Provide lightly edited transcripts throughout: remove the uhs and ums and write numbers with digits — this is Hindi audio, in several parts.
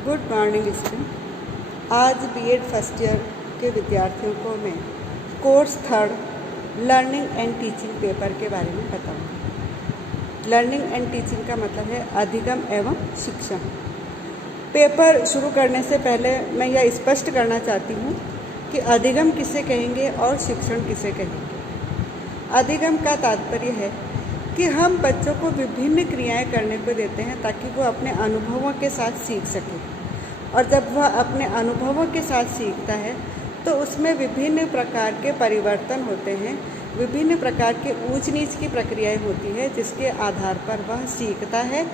Good morning student. आज बीएड फर्स्ट ईयर के विद्यार्थियों को मैं course third learning and teaching paper के बारे में बताऊंगी। लर्निंग एंड टीचिंग का मतलब है अधिगम एवं शिक्षण। पेपर शुरू करने से पहले मैं यह स्पष्ट करना चाहती हूँ कि अधिगम किसे कहेंगे और शिक्षण किसे कहेंगे। अधिगम का तात्पर्य है कि हम बच्चों को विभिन्न क्रियाएं करने को देते हैं ताकि वो अपने अनुभवों के साथ सीख सके, और जब वह अपने अनुभवों के साथ सीखता है तो उसमें विभिन्न प्रकार के परिवर्तन होते हैं, विभिन्न प्रकार के ऊंच नीच की प्रक्रियाएं होती है जिसके आधार पर वह सीखता है,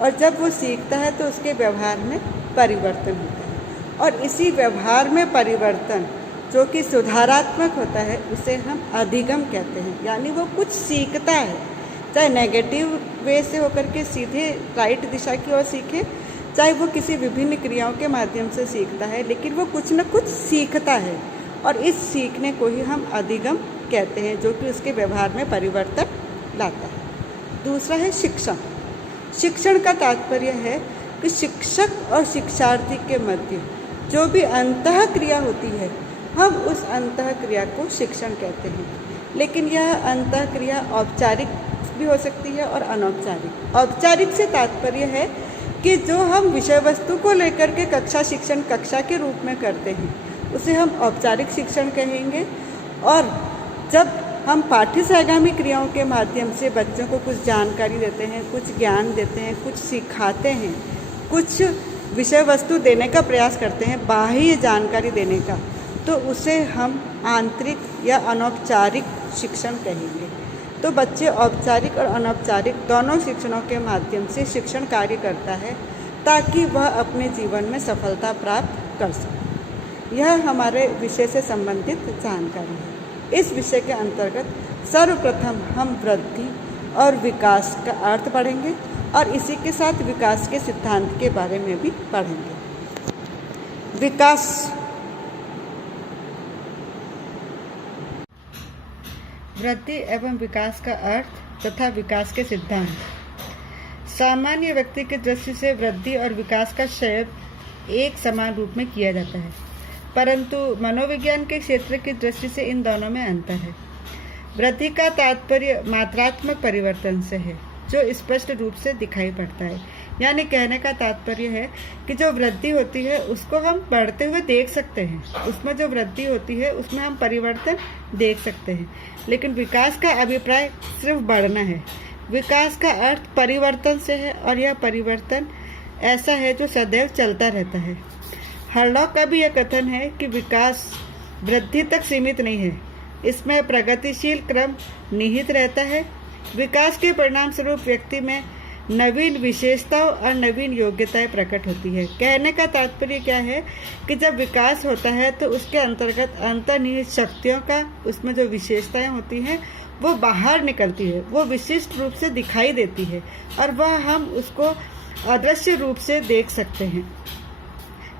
और जब वो सीखता है तो उसके व्यवहार में परिवर्तन होता है। और इसी व्यवहार में परिवर्तन जो कि सुधारात्मक होता है उसे हम अधिगम कहते हैं। यानी वो कुछ सीखता है, चाहे नेगेटिव वे से होकर के सीधे राइट दिशा की ओर सीखे, चाहे वो किसी विभिन्न क्रियाओं के माध्यम से सीखता है, लेकिन वो कुछ न कुछ सीखता है, और इस सीखने को ही हम अधिगम कहते हैं जो कि उसके व्यवहार में परिवर्तन लाता है। दूसरा है शिक्षण। शिक्षण का तात्पर्य है कि शिक्षक और शिक्षार्थी के मध्य जो भी अंतः क्रिया होती है हम उस अंतः क्रिया को शिक्षण कहते हैं। लेकिन यह अंतः क्रिया औपचारिक भी हो सकती है और अनौपचारिक। औपचारिक से तात्पर्य है कि जो हम विषय वस्तु को लेकर के कक्षा शिक्षण कक्षा के रूप में करते हैं उसे हम औपचारिक शिक्षण कहेंगे, और जब हम पाठ्य सहगामी क्रियाओं के माध्यम से बच्चों को कुछ जानकारी देते हैं, कुछ ज्ञान देते हैं, कुछ सिखाते हैं, कुछ विषय वस्तु देने का प्रयास करते हैं, बाह्य जानकारी देने का, तो उसे हम आंतरिक या अनौपचारिक शिक्षण कहेंगे। तो बच्चे औपचारिक और अनौपचारिक दोनों शिक्षणों के माध्यम से शिक्षण कार्य करता है ताकि वह अपने जीवन में सफलता प्राप्त कर सके। यह हमारे विषय से संबंधित जानकारी है। इस विषय के अंतर्गत सर्वप्रथम हम वृद्धि और विकास का अर्थ पढ़ेंगे और इसी के साथ विकास के सिद्धांत के बारे में भी पढ़ेंगे। विकास वृद्धि एवं विकास का अर्थ तथा विकास के सिद्धांत। सामान्य व्यक्ति की दृष्टि से वृद्धि और विकास का क्षय एक समान रूप में किया जाता है, परंतु मनोविज्ञान के क्षेत्र की दृष्टि से इन दोनों में अंतर है। वृद्धि का तात्पर्य मात्रात्मक परिवर्तन से है जो स्पष्ट रूप से दिखाई पड़ता है। यानी कहने का तात्पर्य है कि जो वृद्धि होती है उसको हम बढ़ते हुए देख सकते हैं, उसमें जो वृद्धि होती है उसमें हम परिवर्तन देख सकते हैं। लेकिन विकास का अभिप्राय सिर्फ बढ़ना है। विकास का अर्थ परिवर्तन से है, और यह परिवर्तन ऐसा है जो सदैव चलता रहता है। हर्लॉक का भी यह कथन है कि विकास वृद्धि तक सीमित नहीं है, इसमें प्रगतिशील क्रम निहित रहता है। विकास के परिणाम स्वरूप व्यक्ति में नवीन विशेषताओं और नवीन योग्यताएं प्रकट होती है। कहने का तात्पर्य क्या है कि जब विकास होता है तो उसके अंतर्गत अंतर्निहित शक्तियों का, उसमें जो विशेषताएं होती हैं वो बाहर निकलती है, वो विशिष्ट रूप से दिखाई देती है, और वह हम उसको अदृश्य रूप से देख सकते हैं।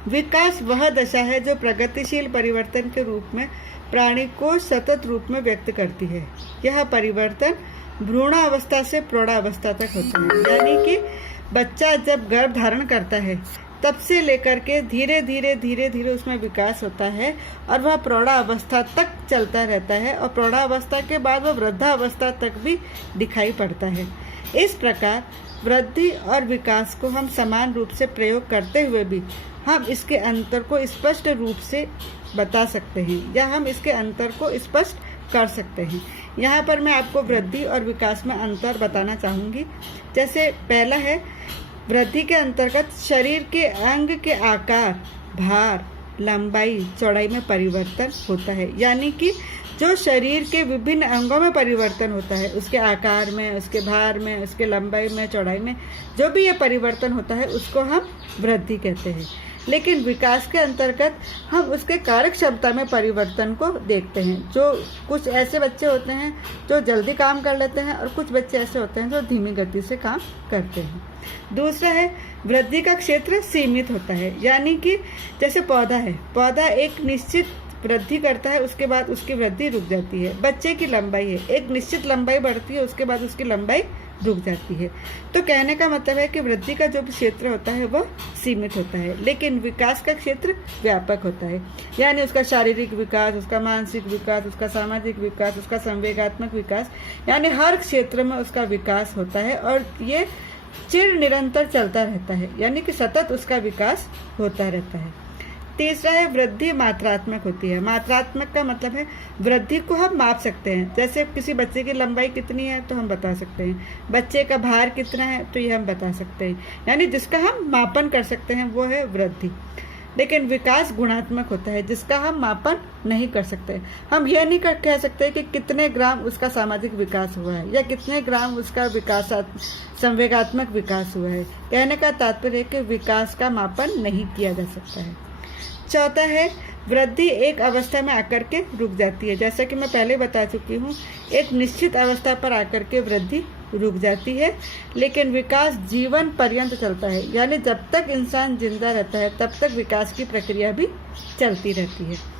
विकास वह दशा है जो प्रगतिशील परिवर्तन के रूप में प्राणी को सतत रूप में व्यक्त करती है। यह परिवर्तन भ्रूणावस्था से प्रौढ़ावस्था तक होता है। यानी कि बच्चा जब गर्भ धारण करता है तब से लेकर के धीरे धीरे उसमें विकास होता है, और वह प्रौढ़ावस्था तक चलता रहता है, और प्रौढ़ावस्था के बाद वह वृद्धावस्था तक भी दिखाई पड़ता है। इस प्रकार वृद्धि और विकास को हम समान रूप से प्रयोग करते हुए भी हम इसके अंतर को स्पष्ट रूप से बता सकते हैं, या हम इसके अंतर को स्पष्ट कर सकते हैं। यहाँ पर मैं आपको वृद्धि और विकास में अंतर बताना चाहूँगी। जैसे पहला है, वृद्धि के अंतर्गत शरीर के अंग के आकार, भार, लंबाई, चौड़ाई में परिवर्तन होता है। यानी कि जो शरीर के विभिन्न अंगों में परिवर्तन होता है, उसके आकार में, उसके भार में, उसके लंबाई में, चौड़ाई में, जो भी ये परिवर्तन होता है उसको हम वृद्धि कहते हैं। लेकिन विकास के अंतर्गत हम उसके कारक क्षमता में परिवर्तन को देखते हैं। जो कुछ ऐसे बच्चे होते हैं जो जल्दी काम कर लेते हैं, और कुछ बच्चे ऐसे होते हैं जो धीमी गति से काम करते हैं। दूसरा है, वृद्धि का क्षेत्र सीमित होता है। यानी कि जैसे पौधा है, पौधा एक निश्चित वृद्धि करता है, उसके बाद उसकी वृद्धि रुक जाती है। बच्चे की लंबाई है, एक निश्चित लंबाई बढ़ती है, उसके बाद उसकी लंबाई रुक जाती है। तो कहने का मतलब है कि वृद्धि का जो भी क्षेत्र होता है वह सीमित होता है, लेकिन विकास का क्षेत्र व्यापक होता है। यानी उसका शारीरिक विकास, उसका मानसिक विकास, उसका सामाजिक विकास, उसका संवेगात्मक विकास, यानी हर क्षेत्र में उसका विकास होता है और ये चिर निरंतर चलता रहता है, यानी कि सतत उसका विकास होता रहता है। तीसरा है वृद्धि मात्रात्मक होती है। मात्रात्मक का मतलब है वृद्धि को हम माप सकते हैं। जैसे किसी बच्चे की लंबाई कितनी है तो हम बता सकते हैं, बच्चे का भार कितना है तो ये हम बता सकते हैं, यानी जिसका हम मापन कर सकते हैं वो है वृद्धि। लेकिन विकास गुणात्मक होता है, जिसका हम मापन नहीं कर सकते। हम यह नहीं कह सकते कि कितने ग्राम उसका सामाजिक विकास हुआ है या कितने ग्राम उसका संवेगात्मक विकास हुआ है। कहने का तात्पर्य है कि विकास का मापन नहीं किया जा सकता है। चौथा है वृद्धि एक अवस्था में आकर के रुक जाती है। जैसा कि मैं पहले बता चुकी हूँ, एक निश्चित अवस्था पर आकर के वृद्धि रुक जाती है, लेकिन विकास जीवन पर्यंत चलता है। यानी जब तक इंसान जिंदा रहता है तब तक विकास की प्रक्रिया भी चलती रहती है।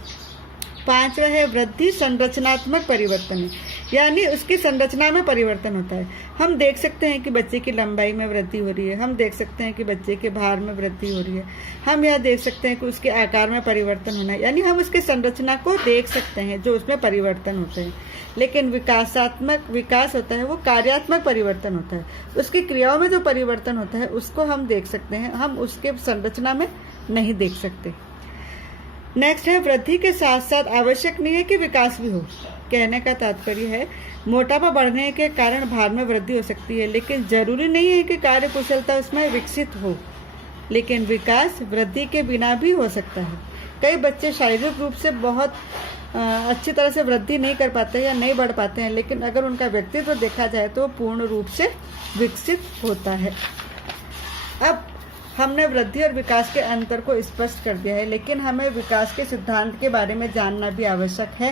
पांचवा है वृद्धि संरचनात्मक परिवर्तन है, यानी उसकी संरचना में परिवर्तन होता है। हम देख सकते हैं कि बच्चे की लंबाई में वृद्धि हो रही है, हम देख सकते हैं कि बच्चे के भार में वृद्धि हो रही है, हम यह देख सकते हैं कि उसके आकार में परिवर्तन होना है, यानी हम उसकी संरचना को देख सकते हैं जो उसमें परिवर्तन होते हैं। लेकिन विकासात्मक विकास होता है वो कार्यात्मक परिवर्तन होता है, उसकी क्रियाओं में जो परिवर्तन होता है उसको हम देख सकते हैं, हम उसके संरचना में नहीं देख सकते। नेक्स्ट है वृद्धि के साथ साथ आवश्यक नहीं है कि विकास भी हो। कहने का तात्पर्य है मोटापा बढ़ने के कारण भार में वृद्धि हो सकती है, लेकिन जरूरी नहीं है कि कार्य कुशलता उसमें विकसित हो। लेकिन विकास वृद्धि के बिना भी हो सकता है। कई बच्चे शारीरिक रूप से बहुत अच्छी तरह से वृद्धि नहीं कर पाते या नहीं बढ़ पाते हैं, लेकिन अगर उनका व्यक्तित्व देखा जाए तो पूर्ण रूप से विकसित होता है। अब हमने वृद्धि और विकास के अंतर को स्पष्ट कर दिया है, लेकिन हमें विकास के सिद्धांत के बारे में जानना भी आवश्यक है,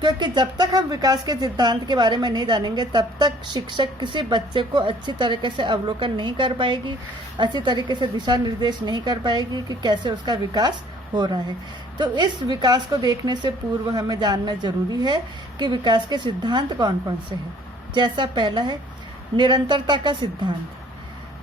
क्योंकि जब तक हम विकास के सिद्धांत के बारे में नहीं जानेंगे तब तक शिक्षक किसी बच्चे को अच्छी तरीके से अवलोकन नहीं कर पाएगी, अच्छी तरीके से दिशा निर्देश नहीं कर पाएगी कि कैसे उसका विकास हो रहा है। तो इस विकास को देखने से पूर्व हमें जानना जरूरी है कि विकास के सिद्धांत कौन कौन से हैं। जैसा पहला है निरंतरता का सिद्धांत।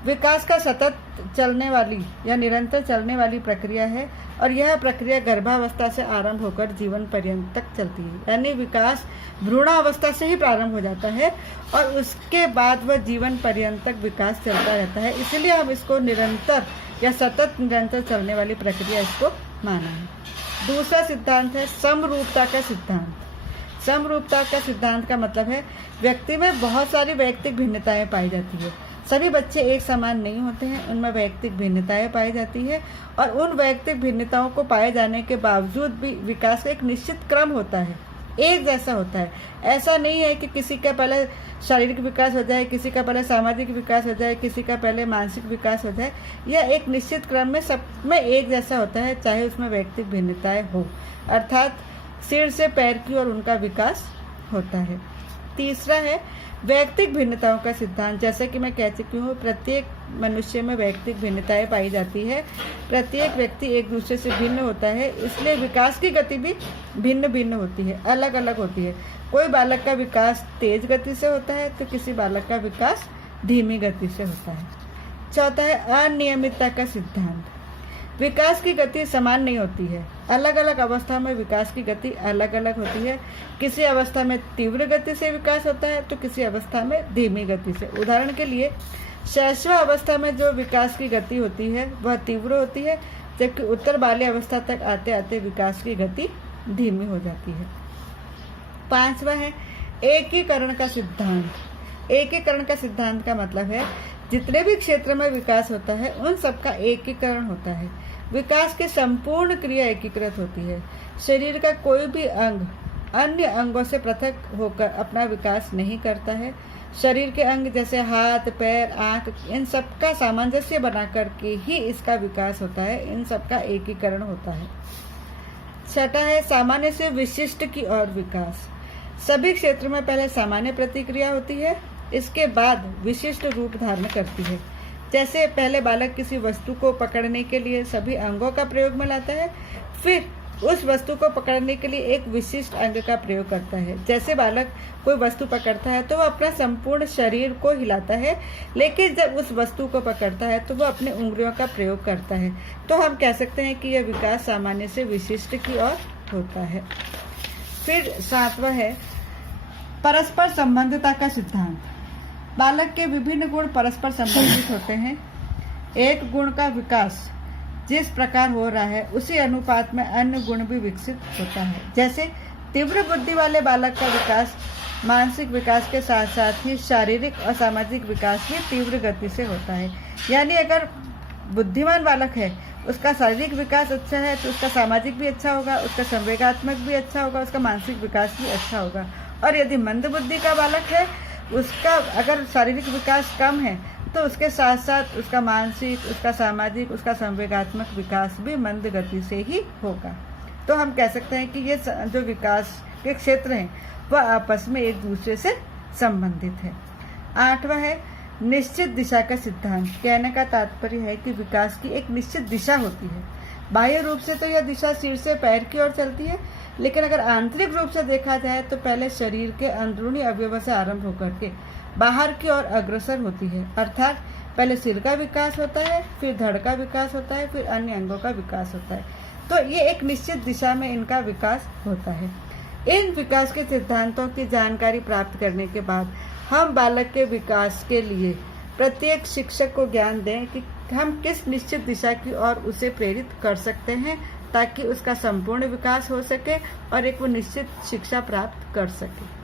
विकास का सतत चलने वाली या निरंतर चलने वाली प्रक्रिया है और यह प्रक्रिया गर्भावस्था से आरंभ होकर जीवन पर्यंत तक चलती है। यानी विकास भ्रूणावस्था से ही प्रारंभ हो जाता है और उसके बाद वह जीवन पर्यंत तक विकास चलता रहता है, इसलिए हम इसको निरंतर या सतत निरंतर चलने वाली प्रक्रिया इसको माना है। दूसरा सिद्धांत है समरूपता का सिद्धांत। समरूपता का सिद्धांत का मतलब है व्यक्ति में बहुत सारी वैयक्तिक भिन्नताएं पाई जाती है। सभी बच्चे एक समान नहीं होते हैं, उनमें वैयक्तिक भिन्नताएं पाई जाती है और उन वैयक्तिक भिन्नताओं को पाए जाने के बावजूद भी विकास का एक निश्चित क्रम होता है, एक जैसा होता है। ऐसा नहीं है कि किसी का पहले शारीरिक विकास हो जाए, किसी का पहले सामाजिक विकास हो जाए, किसी का पहले मानसिक विकास हो जाए। यह एक निश्चित क्रम में सब में एक जैसा होता है, चाहे उसमें वैयक्तिक भिन्नताएं हो, अर्थात सिर से पैर की ओर उनका विकास होता है। तीसरा है वैयक्तिक भिन्नताओं का सिद्धांत। जैसे कि मैं कह चुकी हूँ, प्रत्येक मनुष्य में वैयक्तिक भिन्नताएं पाई जाती है, प्रत्येक व्यक्ति एक दूसरे से भिन्न होता है, इसलिए विकास की गति भी भिन्न भिन्न होती है, अलग अलग होती है। कोई बालक का विकास तेज गति से होता है तो किसी बालक का विकास धीमी गति से होता है। चौथा है अनियमितता का सिद्धांत। विकास की गति समान नहीं होती है, अलग अलग अवस्था में विकास की गति अलग अलग होती है। किसी अवस्था में तीव्र गति से विकास होता है तो किसी अवस्था में धीमी गति से। उदाहरण के लिए शैशव अवस्था में जो विकास की गति होती है वह तीव्र होती है, जबकि उत्तर बाल्य अवस्था तक आते आते विकास की गति धीमी हो जाती है। पांचवा है एकीकरण का सिद्धांत। एकीकरण का सिद्धांत का मतलब है जितने भी क्षेत्र में विकास होता है उन सबका एकीकरण होता है। विकास की संपूर्ण क्रिया एकीकृत होती है। शरीर का कोई भी अंग अन्य अंगों से पृथक होकर अपना विकास नहीं करता है। शरीर के अंग जैसे हाथ, पैर, आँख, इन सब का सामंजस्य बना करके ही इसका विकास होता है, इन सब का एकीकरण होता है। छठा है सामान्य से विशिष्ट की ओर विकास। सभी क्षेत्रों में पहले सामान्य प्रतिक्रिया होती है, इसके बाद विशिष्ट रूप धारण करती है। जैसे पहले बालक किसी वस्तु को पकड़ने के लिए सभी अंगों का प्रयोग में लाता है, फिर उस वस्तु को पकड़ने के लिए एक विशिष्ट अंग का प्रयोग करता है। जैसे बालक कोई वस्तु पकड़ता है तो वह अपना संपूर्ण शरीर को हिलाता है, लेकिन जब उस वस्तु को पकड़ता है तो वह अपने उंगलियों का प्रयोग करता है। तो हम कह सकते हैं कि यह विकास सामान्य से विशिष्ट की ओर होता है। फिर 7वां है परस्पर संबंधता का सिद्धांत। बालक के विभिन्न गुण परस्पर संबंधित होते हैं। एक गुण का विकास जिस प्रकार हो रहा है उसी अनुपात में अन्य गुण भी विकसित होता है। जैसे तीव्र बुद्धि वाले बालक का विकास मानसिक विकास के साथ साथ ही शारीरिक और सामाजिक विकास भी तीव्र गति से होता है। यानी अगर बुद्धिमान बालक है, उसका शारीरिक विकास अच्छा है तो उसका सामाजिक भी अच्छा होगा, उसका संवेगात्मक भी अच्छा होगा, उसका मानसिक विकास भी अच्छा होगा। और यदि मंद बुद्धि का बालक है, उसका अगर शारीरिक विकास कम है तो उसके साथ साथ उसका मानसिक, उसका सामाजिक, उसका संवेगात्मक विकास भी मंद गति से ही होगा। तो हम कह सकते हैं कि ये जो विकास के क्षेत्र हैं वह आपस में एक दूसरे से संबंधित है। 8वां है निश्चित दिशा का सिद्धांत। कहने का तात्पर्य है कि विकास की एक निश्चित दिशा होती है। बाह्य रूप से तो यह दिशा सिर से पैर की ओर चलती है, लेकिन अगर आंतरिक रूप से देखा जाए तो पहले शरीर के अंदरूनी अवयवों से आरंभ होकर के बाहर की ओर अग्रसर होती है। अर्थात पहले सिर का विकास होता है, फिर धड़ का विकास होता है, फिर अन्य अंगों का विकास होता है। तो ये एक निश्चित दिशा में इनका विकास होता है। इन विकास के सिद्धांतों की जानकारी प्राप्त करने के बाद हम बालक के विकास के लिए प्रत्येक शिक्षक को ज्ञान दें कि हम किस निश्चित दिशा की ओर उसे प्रेरित कर सकते हैं ताकि उसका संपूर्ण विकास हो सके और एक वो निश्चित शिक्षा प्राप्त कर सके।